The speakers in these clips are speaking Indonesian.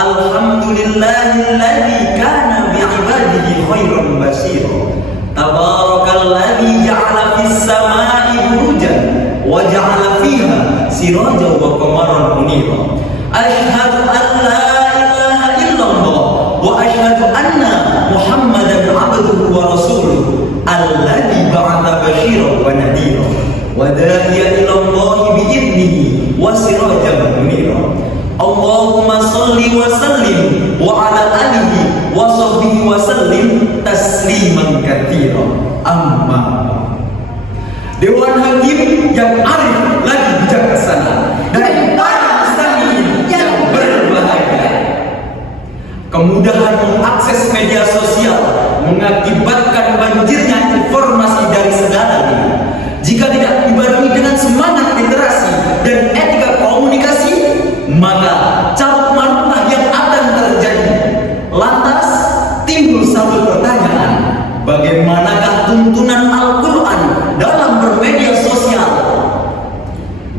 Alhamdulillahilladzi kana bi'ibadihi khairan basira. Tabarakalladzi ja'ala fis samai burujan wa ja'ala fiha sirajan wa qamaran munira. Asyhadu an la ilaha illallah wa asyhadu anna Muhammadan abduhu wa rasuluhu alladzi ba'atha basyiran wa nadhira wa da'iyan ila Allah bi idnihi wa sirajan munira. Allahumma salli wa sallim wa ala alihi wa sahbihi wa sallim tasliman katsira. Amma Dewan Hakim yang arif lagi bijaksana dan para muslimin yang berbahagia. Kemudahan mengakses media sosial mengakibatkan banjirnya informasi dari segala lini. Jika tidak dibarengi dengan semangat literasi dan etika komunikasi, maka carut marutlah yang akan terjadi. Lantas timbul satu pertanyaan, bagaimanakah tuntunan Al-Quran dalam bermedia sosial?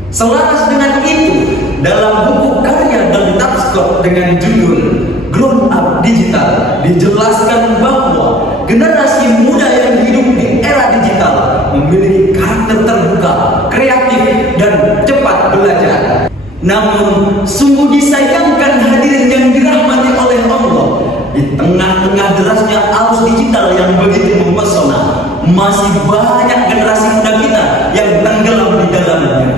Selaras dengan itu, dalam buku karya dan Tafsir dengan judul Grown Up Digital dijelaskan bahwa generasi muda yang hidup di era digital memiliki karakter terbuka, kreatif, dan cepat belajar. Namun sungguh disayangkan hadirin yang dirahmati oleh Allah, di tengah-tengah derasnya arus digital yang begitu mempesona, masih banyak generasi muda kita yang tenggelam di dalamnya.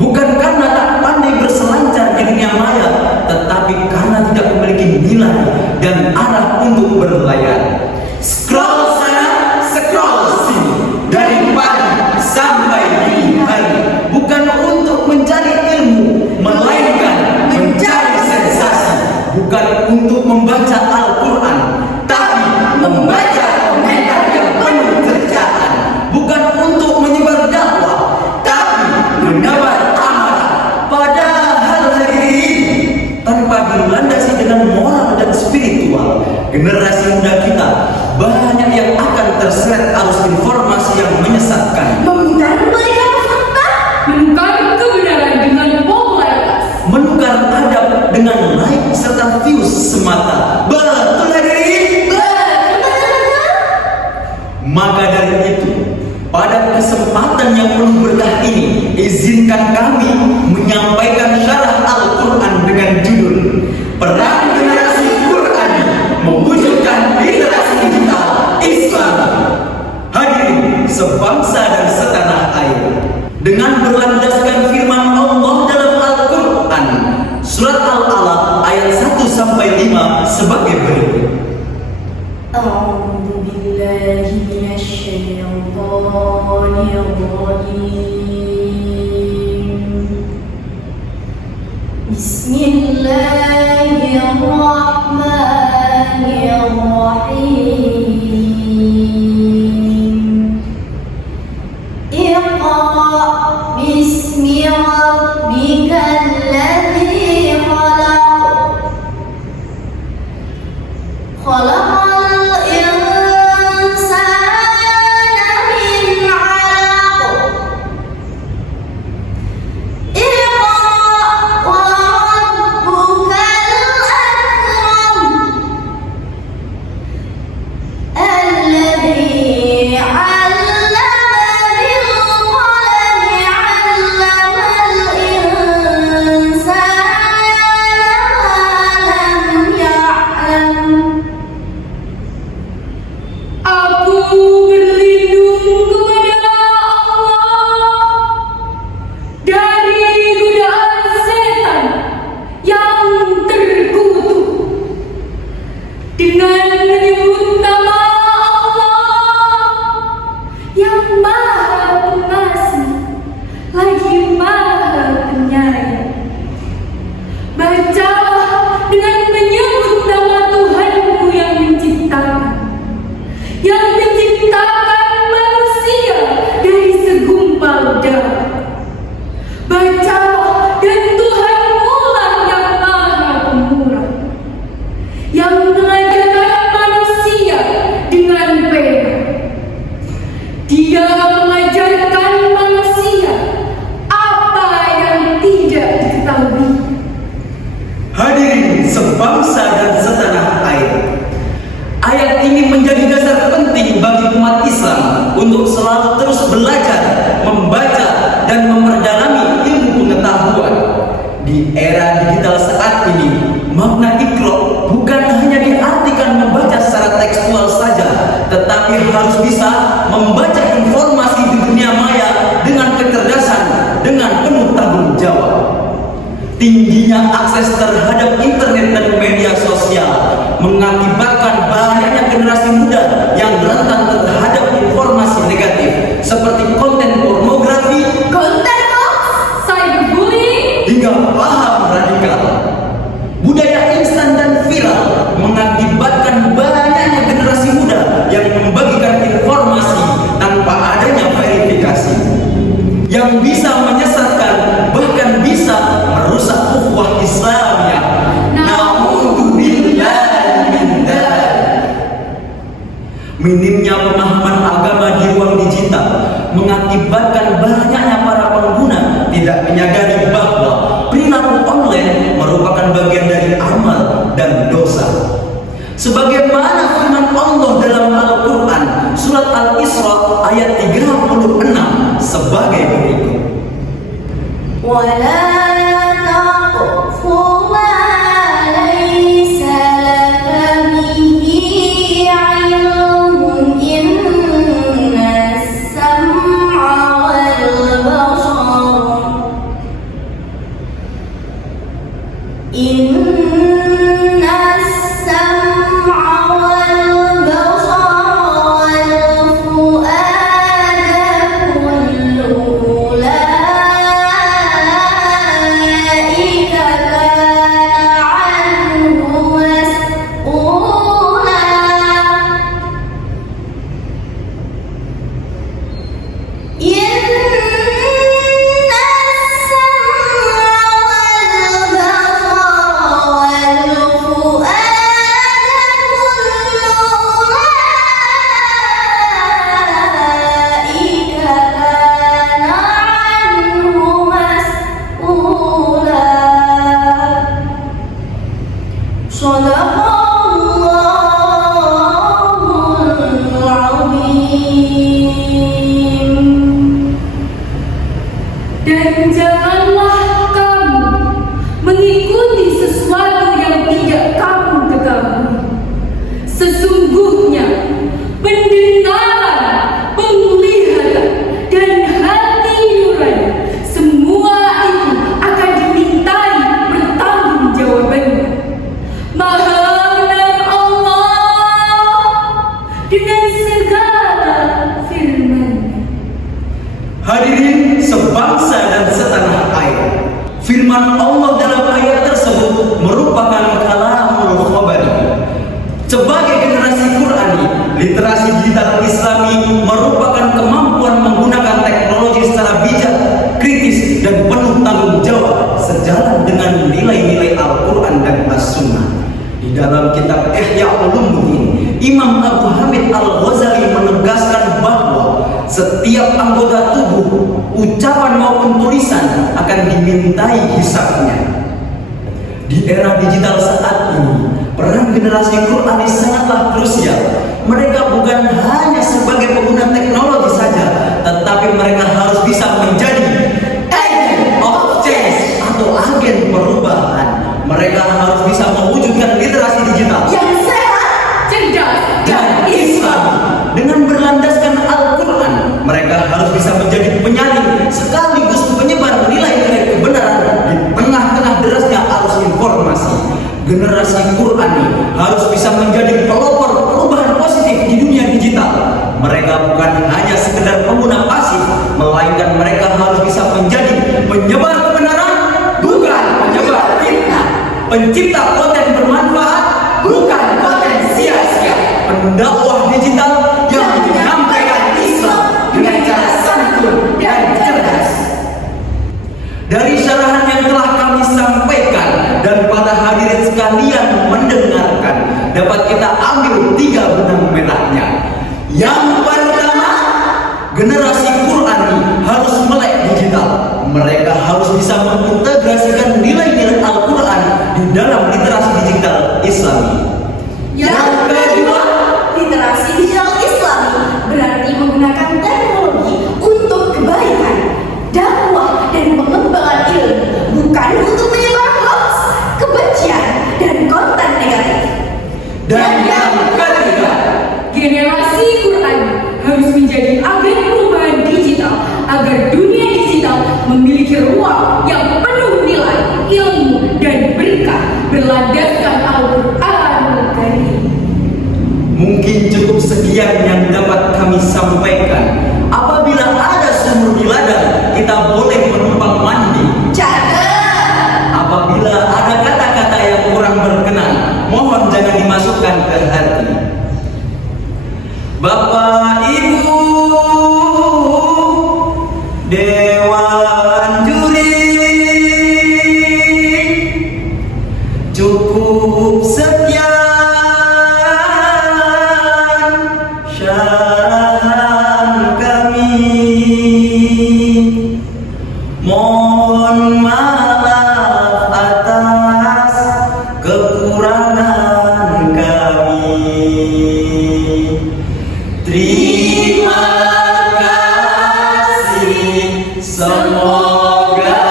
Bukan karena tak pandai berselancar di dunia maya, tetapi karena tidak memiliki nilai dan arah untuk berlayar. Scroll sana, scroll sini, dari pagi sampai dini hari, bukan untuk mencari ilmu, melainkan mencari sensasi. Bukan untuk membaca Al-Quran, tapi membaca komentar yang penuh cercaan. Bukan untuk menyebar dakwah, tapi menebar amanah. Padahal hari ini, tanpa dilandasi dengan moral dan spiritual, generasi muda kita banyak yang akan terseret arus informasi yang menyesatkan, menukar fakta, menukar kebenaran dengan popularitas, menukar adab dengan like serta views semata. Betul hadirin? Maka dari itu, pada kesempatan yang penuh berkah ini, izinkan kami menyampaikan syarah Al-Quran dengan judul Peran Generasi Quran Mewujudkan Literasi Digital Islam. Hadirin sebangsa dan setanah air, dengan berlandaskan firman Allah dalam Al-Quran Surat Al-Alaq ayat 1-5 sebagai berikut. A'udzu billahi minasyaitonir rajim. Bismillahirrahmanirrahim. Iqra bismi rabbikal ladzi khalaq. Khalaqal insana min 'alaq. Iqra wa rabbuka sebangsa dan setanah air. Ayat ini menjadi dasar penting bagi umat Islam untuk selalu terus belajar, membaca, dan memperdalami ilmu pengetahuan. Di era digital saat ini, makna Iqra bukan hanya diartikan membaca secara tekstual saja, tetapi harus bisa membaca informasi di dunia maya dengan kecerdasan, dengan penuh tanggung jawab. Tingginya akses terhadap internet dan media sosial mengakibatkan banyaknya generasi muda yang rentan terhadap informasi negatif seperti konten pornografi, konten hoax, cyberbullying, hingga paham radikal. Budaya instan dan viral mengakibatkan banyaknya generasi muda yang membagikan informasi tanpa adanya verifikasi, yang bisa menyesatkan, bahkan bisa merusak ukhuwah Islamiyah. Na'udzubillahi min dzalik. Minimnya pemahaman agama di ruang digital mengakibatkan banyaknya para pengguna tidak menyadari bahwa perilaku online merupakan bagian dari amal dan dosa. Sebagaimana firman Allah dalam Al-Quran surat Al-Isra ayat 36 sebagai berikut. ولا تقف ما ليس لك به علم إن السمع والبصر Dan janganlah kamu mengikuti sesuatu yang tidak kamu ketahui. Sesungguhnya pendengaran, penglihatan, dan hati nurani, semua itu akan dimintai pertanggungjawabannya. Maha benar Allah dengan segala firman-Nya. Hadirin sebangsa dan setanah air, firman Allah dalam ayat tersebut merupakan kalamul khabari. Sebagai generasi Qurani, literasi digital Islami merupakan kemampuan menggunakan teknologi secara bijak, kritis, dan penuh tanggung jawab sejalan dengan nilai-nilai Al-Quran dan As-Sunnah. Di dalam kitab Ihya Ulumuddin, Imam Abu Hamid Al-Ghazali menegaskan bahwa setiap anggota tubuh, ucapan maupun tulisan akan dimintai hisabnya. Di era digital saat ini, peran generasi Qurani sangatlah krusial. Mereka bukan hanya sebagai pengguna teknologi saja, tetapi mereka harus bisa menjadi agent of change atau agen perubahan. Mereka harus bisa mewujudkan literasi digital yang sehat, cerdas, dan Islam. Dengan berlandaskan Al-Quran, mereka harus bisa menjadi penyaring sekaligus penyebar nilai-nilai kebenaran di tengah-tengah derasnya arus informasi. Generasi Qurani harus bisa menjadi pelopor perubahan positif di dunia digital. Mereka bukan hanya sekedar pengguna pasif, melainkan mereka harus bisa menjadi penyebar kebenaran, bukan penyebar fitnah. Pencipta konten bermanfaat, bukan konten sia-sia. Pendakwah digital yang menyampaikan Islam dengan cara santun dan cerdas. Dari syarahan yang telah kami sampaikan dan para hadirin sekalian mendengarkan, dapat kita ambil 3 benang merahnya. Yang pertama, generasi Qurani harus melek digital. Mereka harus bisa mengintegrasikan nilai-nilai Al-Quran di dalam literasi digital Dan yang ketiga, generasi Quran harus menjadi agen perubahan digital agar dunia digital memiliki ruang yang penuh nilai, ilmu, dan berkah berlandaskan Al-Qur'anul Karim. mungkin cukup sekian yang dapat kami sampaikan. Apabila ada sumur di ladang, kita boleh menumpang mandi. Cakep. Apabila ada kata-kata yang kurang berkenan, mohon jangan dimasukkan ke hati. Bapak Ibu Dewan Juri, cukup sekian syarahan kami. Mohon maaf atas kekurangan kami. Terima kasih. Semoga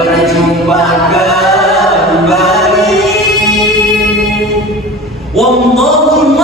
berjumpa kembali. Wallahul